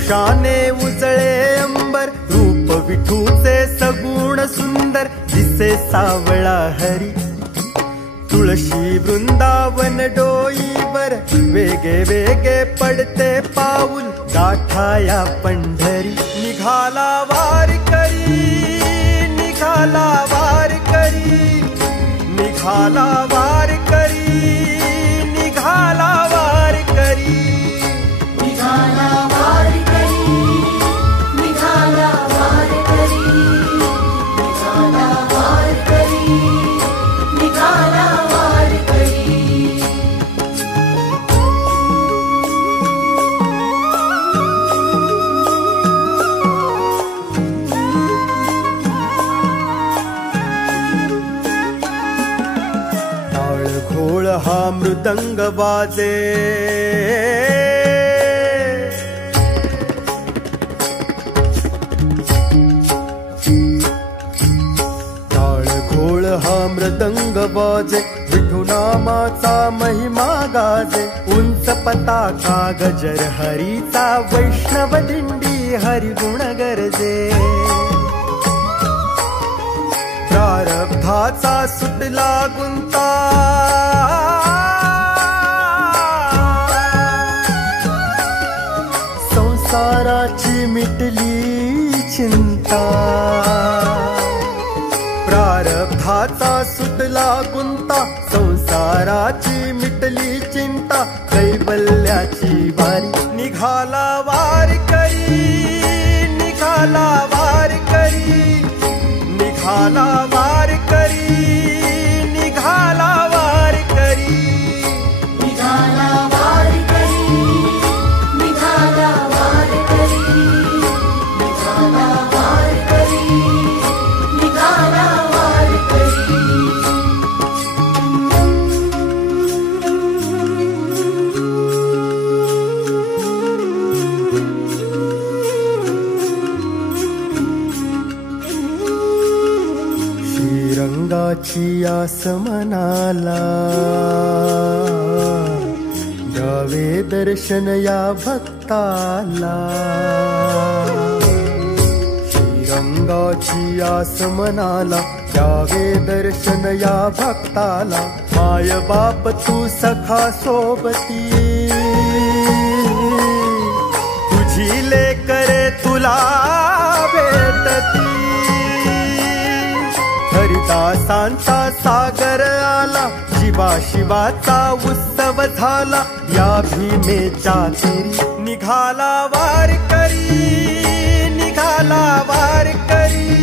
हर्षोशाने उजळे अंबर, रूप विठूचे सगुण सुंदर, दिसे सावळा हरी. तुळशी वृंदावन डोईवर, वेगे वेगे पडते पाऊल, गाठाया पंढरी. निघाला वारकरी, निघाला वारकरी, निघाला वारकरी, निघाला वारकरी. निघाला वारकरी, निघाला वारकरी, निघाला वारकरी, निघाला वारकरी. टाळ घोळ हा मृदंग वाजे, हा मृदंग वाजे, विठुनामाचा महिमा गाजे. उंच पताका गजर हरीचा, वैष्णव दिंडी हरिगुण गरजे. प्रारब्धाचा सुटला गुंता, संसाराची मिटली चिंता. प्रारब्धाचा सुटला गुंता, संसाराची मिटली चिंता, कैवल्याची वारी. निघाला वारकरी, निघाला वारकरी, निघाला वारकरी, निघाला वारकरी. निघाला वारकरी, निघाला वारकरी, निघाला वारकरी, निघाला वारकरी. श्रीरंगाची आस मनाला, द्यावे दर्शन या भक्ताला. श्रीरंगाची आस मनाला, द्यावे दर्शन या भक्ताला. माय बाप तू सखा सोबती, तुझी लेकरे तुला भेटती. हरिदासांचा सागर आला, शिवा शिवाचा उत्सव झाला, या भीमेच्या तेरी. निघाला वारकरी, निघाला वारकरी,